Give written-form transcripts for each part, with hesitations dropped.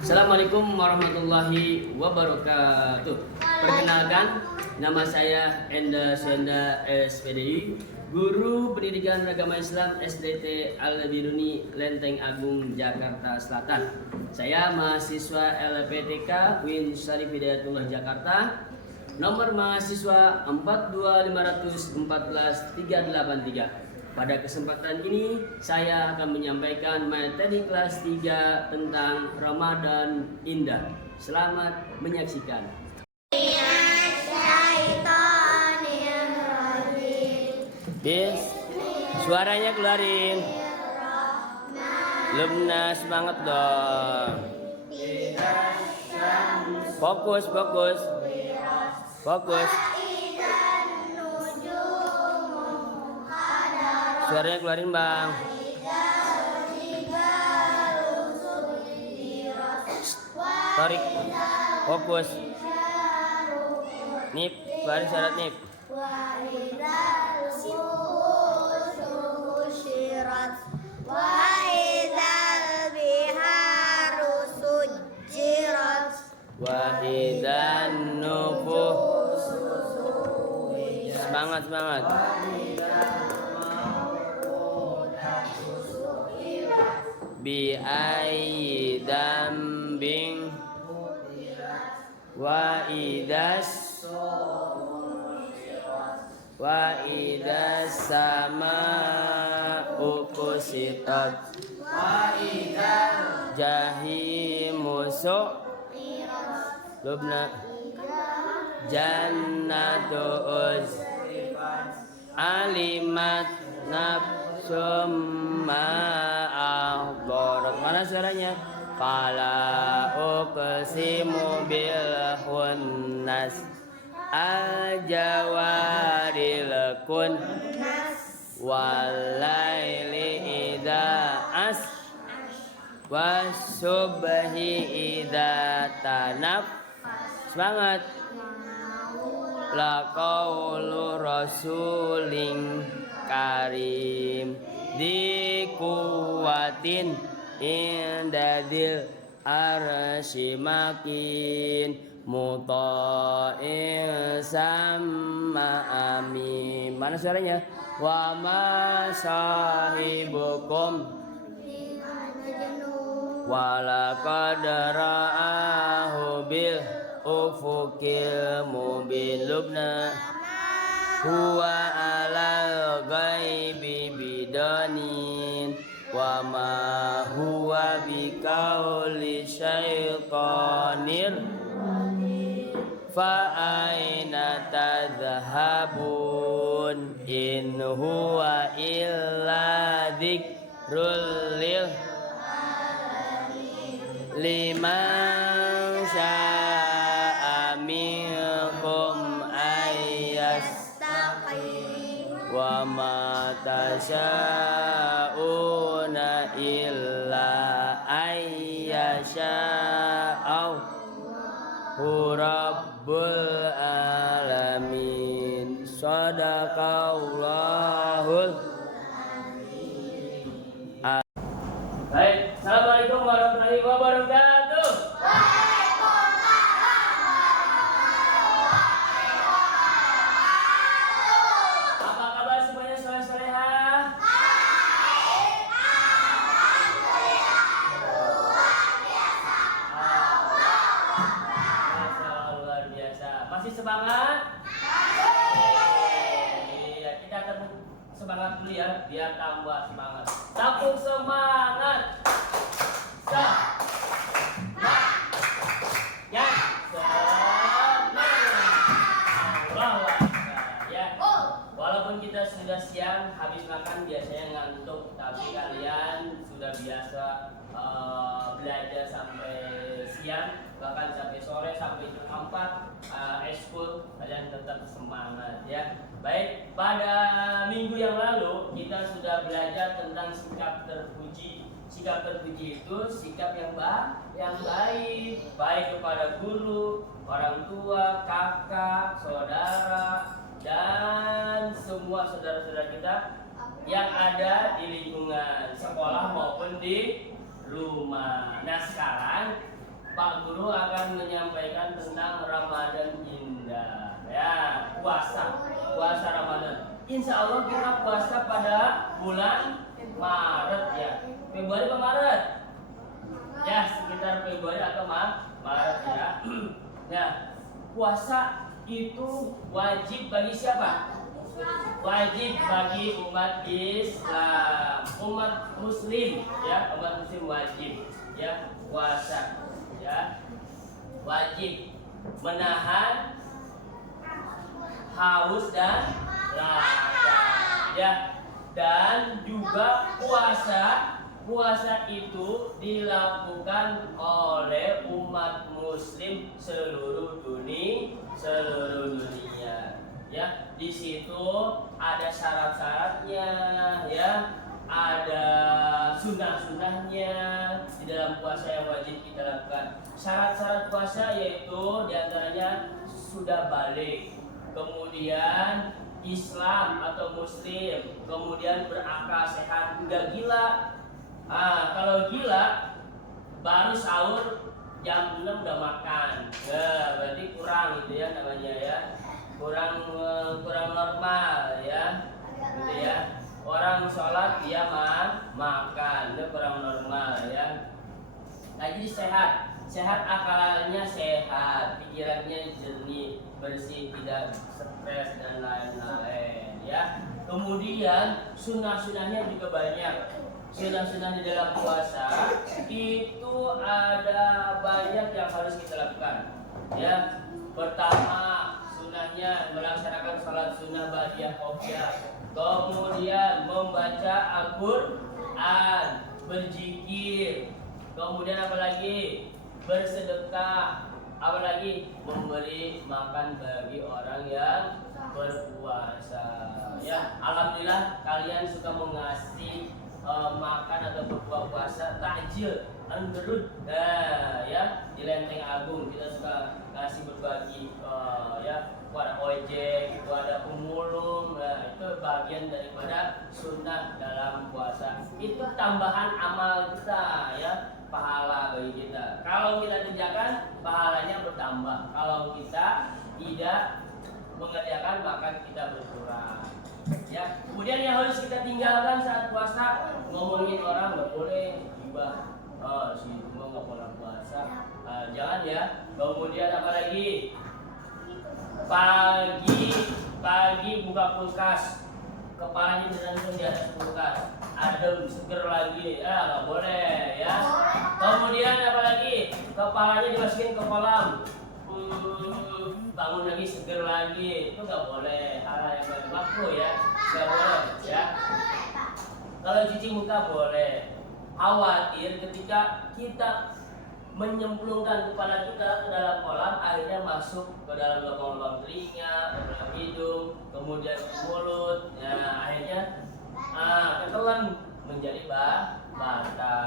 Assalamualaikum warahmatullahi wabarakatuh. Perkenalkan, nama saya Enda Senda SPDI, Guru Pendidikan Agama Islam SDT Al-Biruni Lenteng Agung Jakarta Selatan. Saya mahasiswa LPTK UIN Syarif Hidayatullah Jakarta. Nomor mahasiswa 425144383. Pada kesempatan ini saya akan menyampaikan materi kelas 3 tentang Ramadan Indah. Selamat menyaksikan. Bis, suaranya keluarin. Lumna, semangat dong. Fokus. Suaranya keluarin bang. Tarik. Fokus. Nip, keluarin syarat nip. Wa idan nufus. Semangat. Bi ayyi dambing wa idas sama ukusitat wa idal jahimu lubna jannatu alimat nafsum ma'ahdorat. Mana suaranya? Fala uqsimu bil khunnas al-jawaril kunnas walaili idha as wasubhi idha tanaf. Semangat. La qaulu rasulin karim di kuwatin indadil arsy makin muta'in sama amin. Mana suaranya? Wa ma sahibukum wala qad ra'ahu bil ufukil mubin lubna huwa alal ghaibi bidanin wa ma huwa biqauli syaitanir fa aina tadhhabun in huwa illa dzikrul liman syaa minkum wa ma tasyauna illa ayyasha'u rabbul alamin. Shadaqallahul. Baik, assalamualaikum warahmatullahi wabarakatuh. Semangat. Iya, kita tepuk semangat dulu ya, biar tambah semangat. Tepuk semangat. Ya, semangat. Ya. Walaupun kita sudah siang habis makan biasanya ngantuk, tapi kalian sudah biasa belajar sampai siang, bahkan sampai sore, sampai jam 4 eskul, kalian tetap semangat ya. Baik, pada minggu yang lalu kita sudah belajar tentang sikap terpuji. Sikap terpuji itu sikap yang baik kepada guru, orang tua, kakak, saudara, dan semua saudara-saudara kita yang ada di lingkungan sekolah maupun di rumah. Nah, sekarang Pak Guru akan menyampaikan tentang Ramadan indah. Ya, puasa Ramadan. Insya Allah kita puasa pada bulan Maret ya. Februari atau Maret? Ya, sekitar Februari atau Maret ya. Nah, puasa itu wajib bagi siapa? Wajib bagi umat Islam, umat Muslim ya, umat Muslim wajib ya puasa ya, wajib menahan haus dan lapar ya, dan juga puasa itu dilakukan oleh umat Muslim seluruh dunia ya. Di situ ada syarat-syaratnya ya, ada sunnah-sunnahnya di dalam puasa yang wajib kita lakukan. Syarat-syarat puasa yaitu diantaranya sudah balik, kemudian Islam atau Muslim, kemudian berakal sehat, udah gila. Kalau gila baru sahur jam 6 udah makan, berarti kurang gitu ya namanya ya, kurang normal ya, gitu ya. Orang sholat dia makan, itu kurang normal ya. Nah, jadi sehat akalnya sehat, pikirannya jernih, bersih, tidak stres dan lain-lain ya. Kemudian sunnah-sunnahnya juga banyak. Sunnah-sunnah di dalam puasa itu ada banyak yang harus kita lakukan ya. Pertama, sunnahnya melaksanakan salat sunnah ba'diyah qobliyah, kemudian membaca Al-Quran, berzikir, kemudian apalagi bersedekah, apalagi memberi makan bagi orang yang berpuasa ya. Alhamdulillah kalian suka mengasih makan atau berbuka puasa takjil underut, nah ya, di Lenteng Agung kita suka kasih berbagi ya, kepada ojek, kepada pemulung. Nah, itu bagian daripada sunnah dalam puasa, itu tambahan amal kita ya, pahala bagi kita. Kalau kita kerjakan pahalanya bertambah, kalau kita tidak mengerjakan maka kita berkurang ya. Kemudian yang harus kita tinggalkan saat puasa, ngomongin orang nggak boleh, gibah, si cuma nggak pernah puasa, jangan ya. Kemudian apa lagi? Pagi buka kulkas, kepalanya langsung di atas kulkas, adem seger lagi, nggak boleh ya. Kemudian apa lagi? Kepalanya dimasukin ke kolam, bangun lagi seger lagi, itu nggak boleh. Hal-hal yang paling makruh ya, nggak boleh ya. Kalau cuci muka boleh. Khawatir ketika kita menyemplungkan kepala kita ke dalam kolam, akhirnya masuk ke dalam lubang-lubang telinga, ke dalam hidung, kemudian ke mulut, ya akhirnya ketelan menjadi bata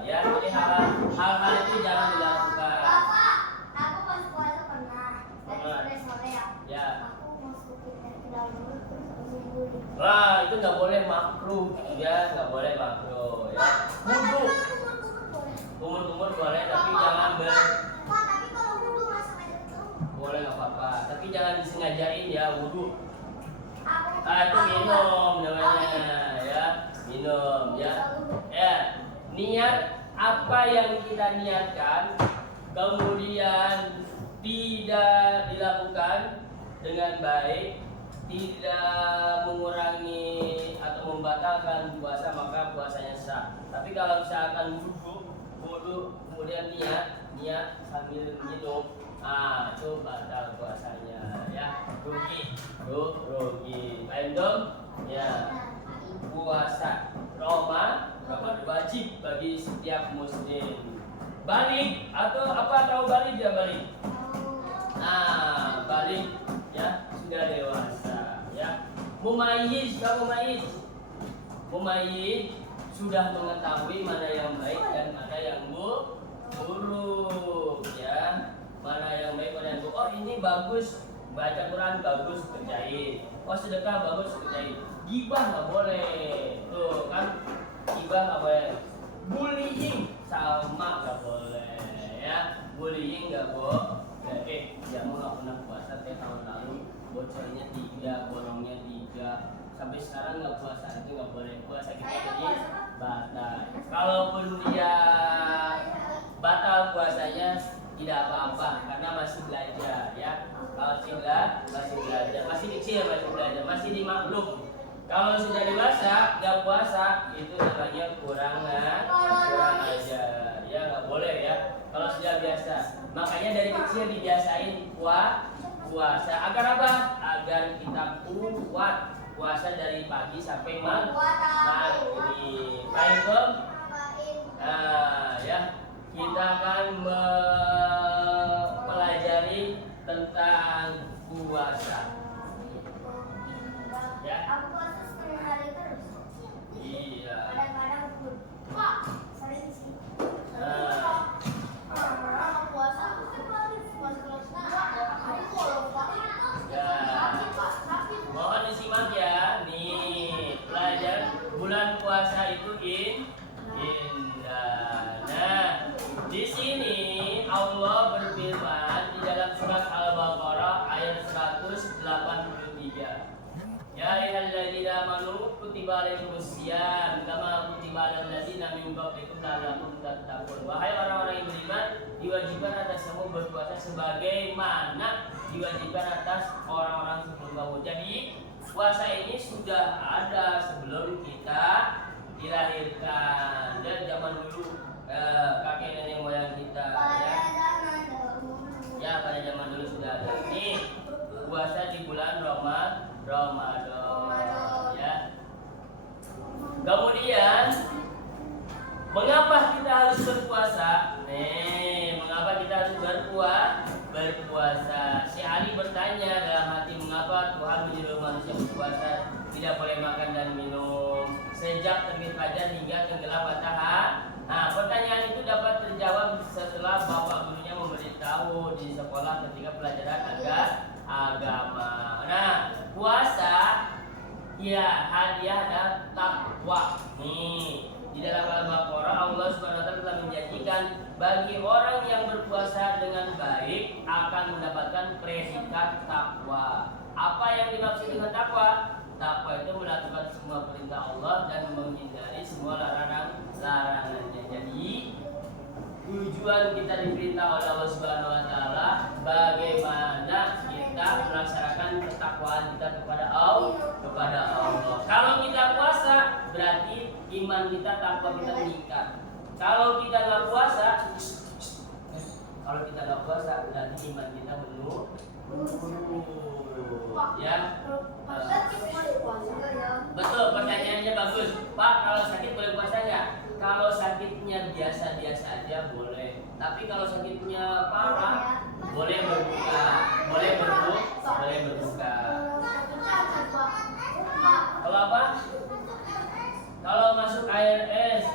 ya. Jadi hal-hal itu jangan dilakukan. Aku pas puasa pernah dari sore ya. Aku masukin ke dalam mulut terus mengguli. Wah, itu nggak boleh makruh ya, nggak boleh makruh ya. Wudu, kumur-kumur boleh, tapi jangan tapi kalau wudu langsung aja itu. boleh nggak apa-apa, tapi jangan disengajain ya wudu. Aku Itu minum namanya ya, minum ya. Ya, niat apa yang kita niatkan, kemudian tidak dilakukan dengan baik, tidak mengurangi atau membatalkan puasa, maka puasanya sah. Tapi kalau misalkan wudu kemudian niat sambil minum, itu batal puasanya ya, rugi. Endom ya, puasa Ramadan wajib bagi setiap muslim. Balik atau apa, tahu balik dia balik? Balik ya, sudah dewasa ya. Mumayyiz sudah mengetahui mana yang baik dan mana yang buruk ya. Mana yang baik, mana yang buruk. Oh, ini bagus, baca Quran bagus, kerjain. Oh, sedekah bagus, kerjain. Gibah nggak boleh, tuh kan, gibah nggak boleh. Bullying sama nggak boleh ya. Jamu nggak pernah puasa teh tahun lalu, bocornya 3, bolongnya 3, sampai sekarang nggak puasa, itu nggak boleh. Puasa kita jadi batal. Kalaupun dia batal puasanya tidak apa-apa karena masih belajar ya. Kalau tidak masih belajar, masih kecil masih belajar, masih dimaklum. Kalau sudah dewasa nggak puasa itu namanya kurang ajar ya, nggak boleh ya. Kalau sudah biasa, makanya dari kecil dibiasain puasa agar apa? Agar kita kuat puasa dari pagi sampai maghrib. Baik Om? Ya, kita akan mempelajari tentang puasa. Ya. Aku puasa setengah hari terus. Iya. Kadang-kadang sering sih. Mohon disimak ya. Nih, pelajar bulan puasa itu indah. Nah, di sini Allah berfirman di dalam surat Al-Baqarah ayat 183. Ya ayyuhalladzina amanu kutiba alaikumusiyam kama kutiba alal ladzina min qablikum la'allakum tattaqun. Wahai orang-orang yang beriman, diwajibkan atas kamu berpuasa sebagaimana diwajibkan atas orang-orang sebelum kamu. Jadi puasa ini sudah ada sebelum kita dilahirkan dan zaman dulu kakek nenek moyang kita ya pada zaman dulu sudah ada. Nih puasa di bulan Ramadan ya. Kemudian mengapa kita harus berpuasa? Mengapa kita harus berpuasa? Si Ali bertanya dalam hati, mengapa Tuhan menyuruh manusia berpuasa, tidak boleh makan dan minum sejak terbit fajar hingga tenggelam matahari? Nah, pertanyaan itu dapat terjawab setelah bapak gurunya memberitahu di sekolah ketika pelajaran agama. Nah, puasa ya hadiah dan takwa. Nih, di dalam Al-Baqarah Allah Subhanahu wa taala telah menjanjikan bagi orang yang berpuasa dengan baik akan mendapatkan predikat takwa. Apa yang dimaksud dengan takwa? Takwa itu melakukan semua perintah Allah dan menghindari semua larangannya. Jadi tujuan kita diperintah oleh Allah Subhanahu wa taala bagaimana kita melaksanakan ketakwaan kita kepada Allah. Kalau kita puasa berarti iman kita, takwa kita meningkat. Kalau kita nggak puasa berarti iman kita menurun. Ya. Betul, pertanyaannya bagus. Pak, kalau sakit boleh puasa nggak? Kalau sakitnya biasa-biasa aja boleh. Tapi kalau sakitnya parah, boleh berbuka. Kalau apa? Kalau masuk air es,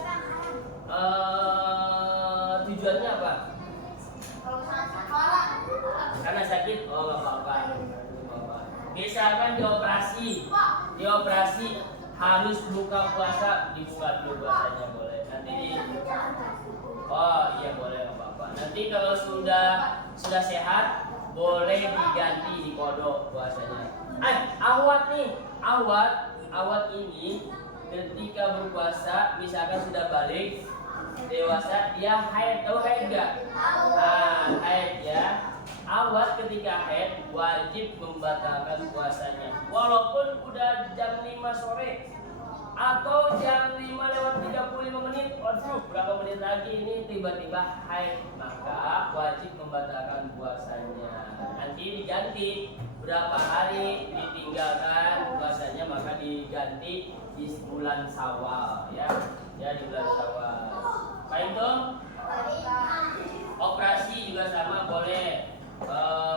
tujuannya apa? Karena sakit, nggak apa-apa. Misalkan dioperasi harus buka puasa, dibuka dulu puasanya boleh. Nanti iya boleh, nggak apa-apa. Nanti kalau sudah sehat boleh diganti di kodok puasanya. Awat ini ketika berpuasa misalkan sudah balik dewasa, dia haid. Tahu haid nggak? Haid ya. Awat ketika haid wajib membatalkan puasanya walaupun udah jam 5 sore atau jam 5 lewat 35 menit. Waduh, berapa menit lagi ini tiba-tiba haid, maka wajib membatalkan puasanya. Nanti diganti berapa hari ditinggalkan puasanya, maka diganti di bulan Syawal ya di bulan Syawal. Paham tuh? Operasi juga sama boleh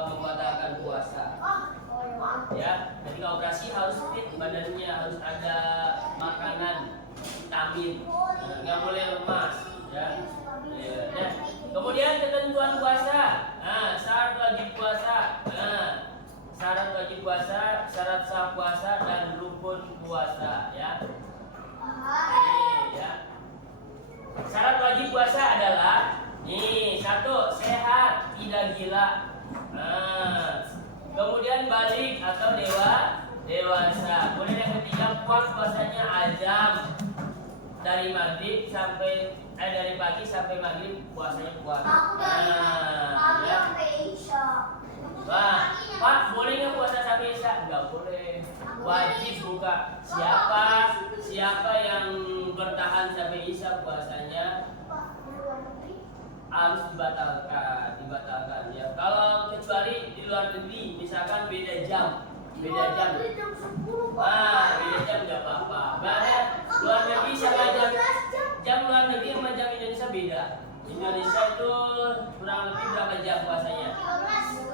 membatalkan puasa. Ya, ketika operasi harus fit badannya, harus ada makanan, vitamin, nggak boleh lemas. Ya. Kemudian ketentuan puasa. Syarat wajib puasa. Syarat sah puasa dan rukun puasa. Ya. Syarat wajib puasa adalah 1. Sehat, tidak dari maghrib sampai dari pagi sampai maghrib puasanya kuat. Aku dari pagi Ya. sampai Isya. Wah, Pak, boleh nggak puasa sampai Isya? Nggak boleh. Wajib buka. Siapa yang bertahan sampai Isya puasanya harus dibatalkan ya. Kalau kecuali di luar negeri, misalkan beda jam. Beda jam nggak apa-apa. Karena luar negeri sama jam luar negeri sama jam Indonesia beda. Indonesia itu kurang lebih berapa jam puasanya?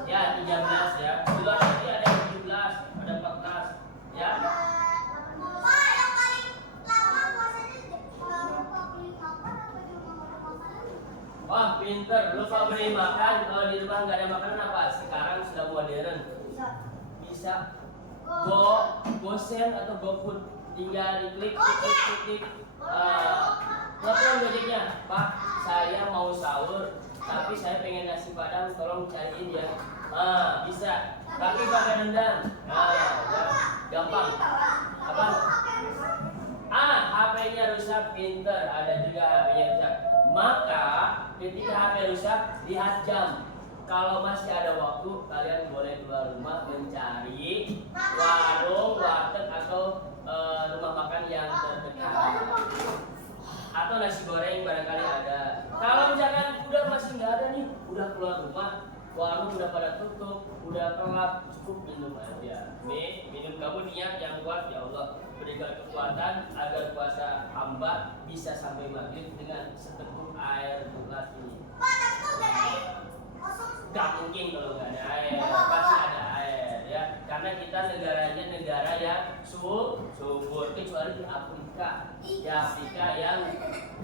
Ya 13 ya. Di luar negeri ada 17, ada 14 ya. Wah pinter, lupa beri makan. Kalau di rumah nggak ada makanan apa? Sekarang sudah modern. Bisa GoSend atau GoFood, tinggal diklik. Telepon Gojeknya, Pak, saya mau sahur, tapi saya pengen nasi padang, tolong cariin ya. Bisa, tapi pakai dendam. Ya, gampang. Apa? HP-nya rusak, pinter. Ada juga HP-nya rusak. Maka ketika HP rusak, lihat jam. Kalau masih ada waktu, kalian boleh keluar rumah mencari warung, warteg atau rumah makan yang terdekat. Atau nasi goreng barangkali ada. Kalau misalkan udah masih nggak ada nih, udah keluar rumah, warung udah pada tutup, udah kelap, cukup minum aja. Minum, kamu niat yang kuat, ya Allah berikan kekuatan agar puasa hamba bisa sampai maghrib dengan seteguk air gelas ini. Gak mungkin kalau nggak ada air, pasti ada air ya. Karena kita negaranya negara yang subur, kecuali di Afrika. Di Afrika yang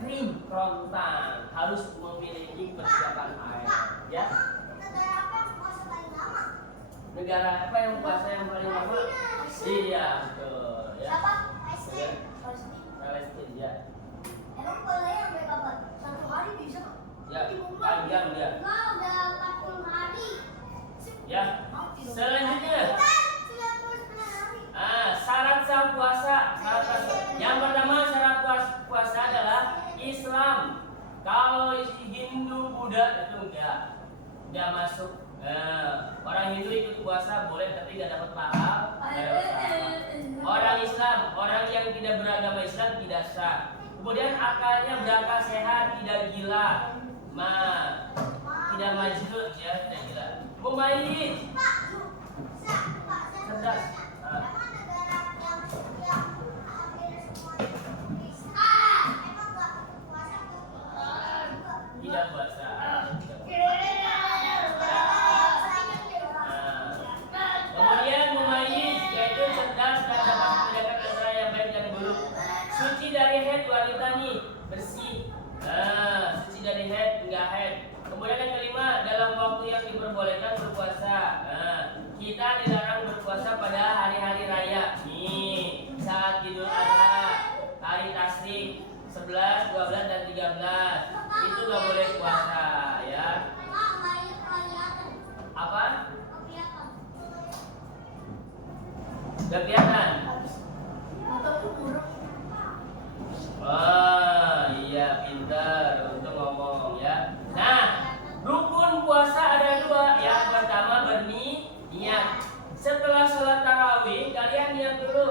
kering, kerontang, harus memiliki persiapan air ya. Negara apa yang puasa yang paling lama? Syria, betul ya. Palestina ya. Emang boleh sampai kapan? 1 hari bisa? Ya, panjang ya. Udah 40 hari. Ya. Selanjutnya. Syarat sah puasa. Yang pertama syarat puasa adalah Islam. Kalau Hindu, Buddha itu enggak masuk. Orang Hindu ikut puasa boleh tapi nggak dapat pahala. Orang Islam, orang yang tidak beragama Islam tidak sah. Kemudian akalnya berakal sehat, tidak gila, tidak majnun ya, tidak gila. Mumayyiz, cerdas. Tidak puasa. Kemudian mumayyiz yaitu cerdas dan dapat membedakan antara yang baik dan buruk. Suci dari haid wanita nih, bersih. Suci dari haid, enggak haid. Kemudian yang kelima, dalam waktu yang diperbolehkan berpuasa. Kita dilarang berpuasa pada hari-hari raya. Nih, saat Idul Adha, hari Tasyrik 11, 12 dan 13. Itu enggak boleh puasa, ya. Apa? Gak kelihatan. Iya pintar untuk ngomong ya. Nah, rukun puasa ada 2. Yang pertama berniat. Setelah sholat tarawih, kalian niat dulu.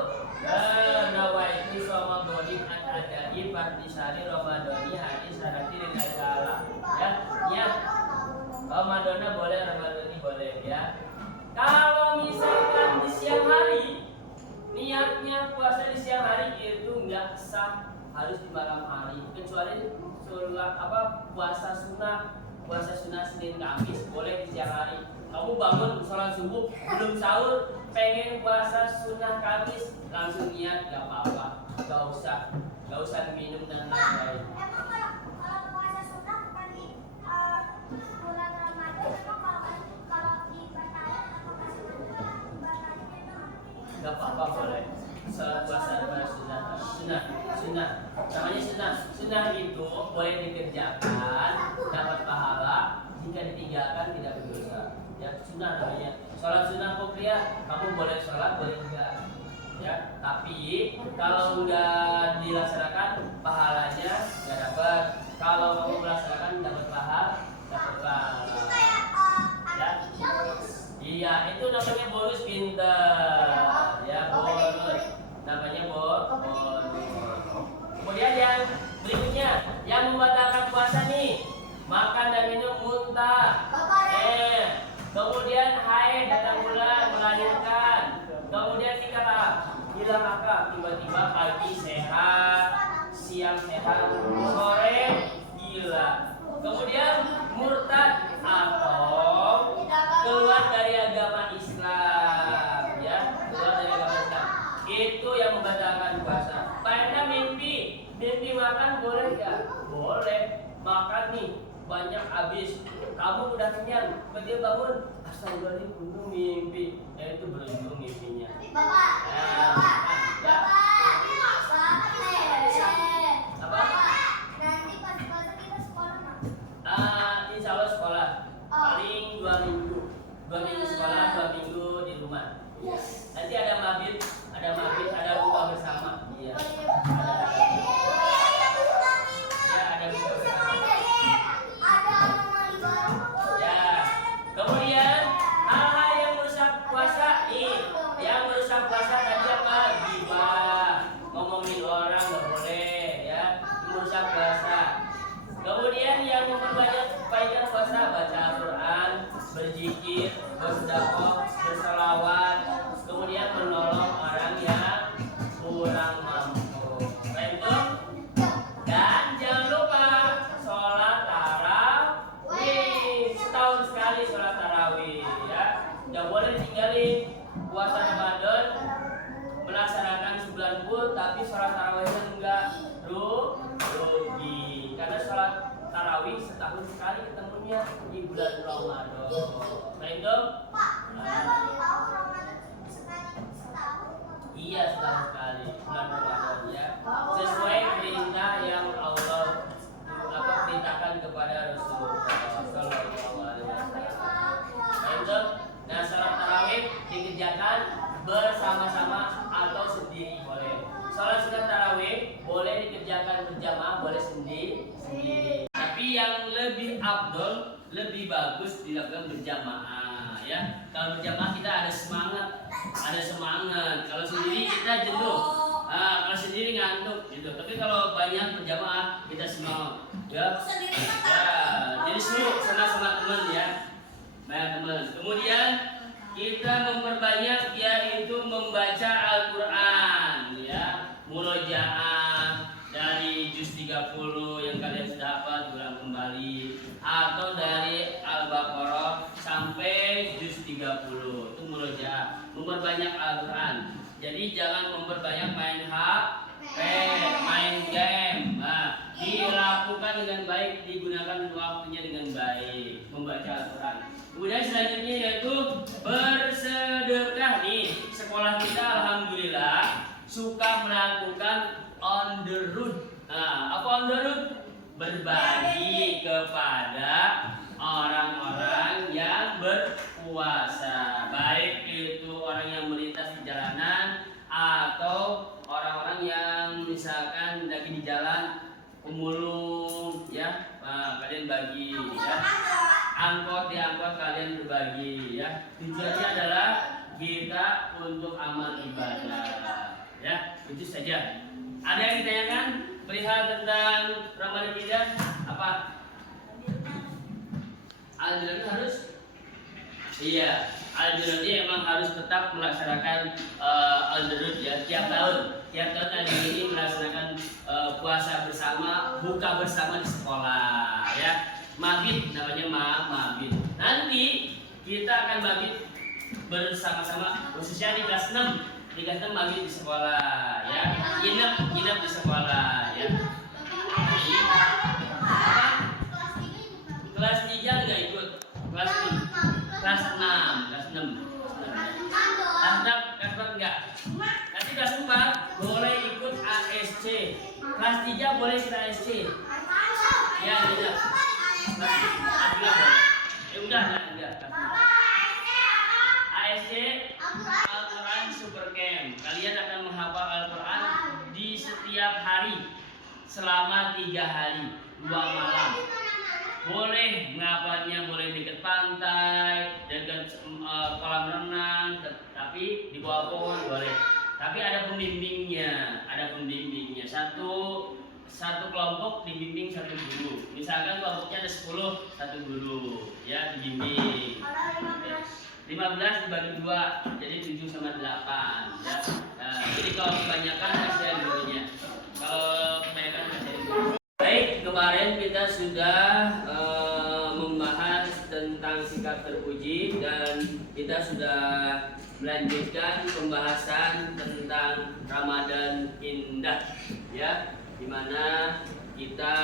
Nawaitu shoma ghodin al-adai partisari Ramadhani hadis sanati lillahi ta'ala. Ya, niat. Ramadhana boleh, Ramadhani boleh ya. Kalau misalkan di siang hari, niatnya puasa di siang hari itu nggak sah, harus di malam hari. Kecuali puasa sunnah Senin Kamis boleh di siang hari. Kamu bangun sholat subuh belum sahur, pengen puasa sunnah Kamis, langsung niat, nggak apa-apa, nggak usah minum dan lain-lain. Emang kalau puasa sunnah bukan di bulan Ramadan, emang kalau dibatalkan apakah dibatalkan? Gak apa-apa boleh. Salat puasa adalah sunnah. Namanya sunnah itu boleh dikerjakan, dapat pahala. Jika ditinggalkan tidak berdosa. Ya sunnah namanya. Sholat sunnah qobliyah, kamu boleh sholat, boleh enggak. Ya, tapi kalau udah dilaksanakan pahala bilang akal, tiba-tiba pagi sehat, siang sehat, sore gila. Kemudian murtad atau keluar dari agama Islam, ya, keluar dari agama Islam. Itu yang membatalkan puasa. Pada mimpi makan boleh nggak? Boleh. Makan nih banyak habis, kamu udah kenyang, kemudian bangun, astagfirullahaladzim, untung mimpi, itu beruntung mimpinya. Bapak, Bapak, Ya. Apa? Nanti pas puasa kita sekolah nggak? Insya Allah sekolah paling 2 minggu, 2 minggu sekolah, 2 minggu di rumah. Nanti ada mabit, ada buka bersama. Iya. Ada buka bersama. Ya. Kemudian hal-hal yang merusak puasa nih, yang merusak puasa tadi apa? Gibah, ngomongin orang nggak boleh, ya, merusak puasa. Kemudian yang memperbanyak kebaikan puasa, baca Al-Quran, berzikir, bersedekah, berselawat, kemudian menolong orang yang kurang mampu. Itu. Dan jangan lupa sholat tarawih, setahun sekali sholat tarawih, ya. Jangan boleh tinggalin puasa Ramadan, melaksanakan 9 full tapi sholat tarawihnya enggak, rugi. Karena sholat tarawih setahun sekali ketemunya di bulan Ramadan. Baik dong? Iya, setahun sekali bulan Ramadan, ya. Sesuai perintah yang Allah perintahkan kepada Rasulullah Sallallahu Alaihi Wasallam. Baik dong? Nah, sholat tarawih dikerjakan bersama-sama atau sendiri boleh. Sholat sunat tarawih boleh dikerjakan berjamaah, boleh sendiri. Tapi yang lebih afdol, lebih bagus dilakukan berjamaah, ya. Kalau berjamaah kita ada semangat. Kalau sendiri kita jenuh. Kalau sendiri ngantuk gitu. Tapi kalau banyak berjamaah kita semangat, ya. Jadi seru sama teman, ya. Banyak teman. Kemudian kita memperbanyak yaitu membaca Al-Quran, ya, murojaah dari juz 30 yang kalian sudah hafal diulang kembali, atau dari Al-Baqarah sampai juz 30 itu murojaah, memperbanyak Al-Quran. Jadi jangan memperbanyak main HP, main game. Nah, dilakukan dengan baik, digunakan waktunya dengan baik, membaca Al-Quran. Kemudian selanjutnya yaitu bersedekah nih. Sekolah kita alhamdulillah suka melakukan on the road. Nah, apa on the road? Berbagi kepada orang-orang yang berpuasa. Baik itu orang yang melintas di jalanan atau orang-orang yang misalkan lagi di jalan pemulung, ya. Nah, kalian bagi, ya. Di angkot kalian berbagi, ya. Tujuannya adalah kita untuk amal ibadah, ya. Itu saja. Ada yang ditanyakan perihal tentang Ramadan kita? Apa? Al-Jurani harus? Iya, Al-Jurani emang harus tetap melaksanakan Al-Jurud, ya, tiap tahun. Tiap tahun Al-Jurani ini melaksanakan puasa bersama, buka bersama di sekolah, ya. Mabit namanya mabit. Nanti kita akan mabit bersama-sama, khususnya di kelas 6. Di kelas 6 mabit di sekolah, ya. Nginep di sekolah, ya. Kelas 3 enggak ikut. Kelas 6 enggak. Nanti kelas 4 boleh ikut ASC. Kelas 3 boleh ikut ASC. Ya, tidak. Enggak. ASC Al-Quran Super Camp. Kalian akan menghafal Al-Quran di setiap hari selama 3 hari 2 malam. Boleh menghafalnya, boleh dekat pantai, dekat kolam renang, tapi di bawah pohon boleh. Tapi ada pembimbingnya. Satu kelompok dibimbing satu guru. Misalkan kelompoknya ada 10, satu guru, ya, dibimbing. 15 dibagi 2, jadi 7 sama 8, ya. Nah, Jadi kalau kebanyakan kasihan gurunya. Kalau kebanyakan kasihan gurunya. Baik, kemarin kita sudah membahas tentang sikap terpuji dan kita sudah melanjutkan pembahasan tentang Ramadan indah, ya, dimana kita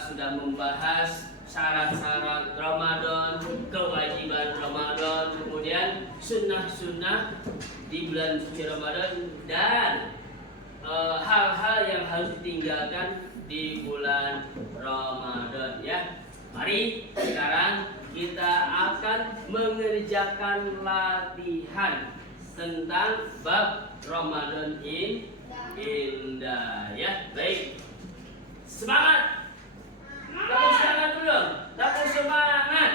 sudah membahas syarat-syarat Ramadan, kewajiban Ramadan, kemudian sunnah-sunnah di bulan suci Ramadan dan hal-hal yang harus ditinggalkan di bulan Ramadan, ya. Mari sekarang kita akan mengerjakan latihan tentang bab Ramadan indah, ya. Baik, semangat. Tepuk semangat dulu. Tepuk semangat.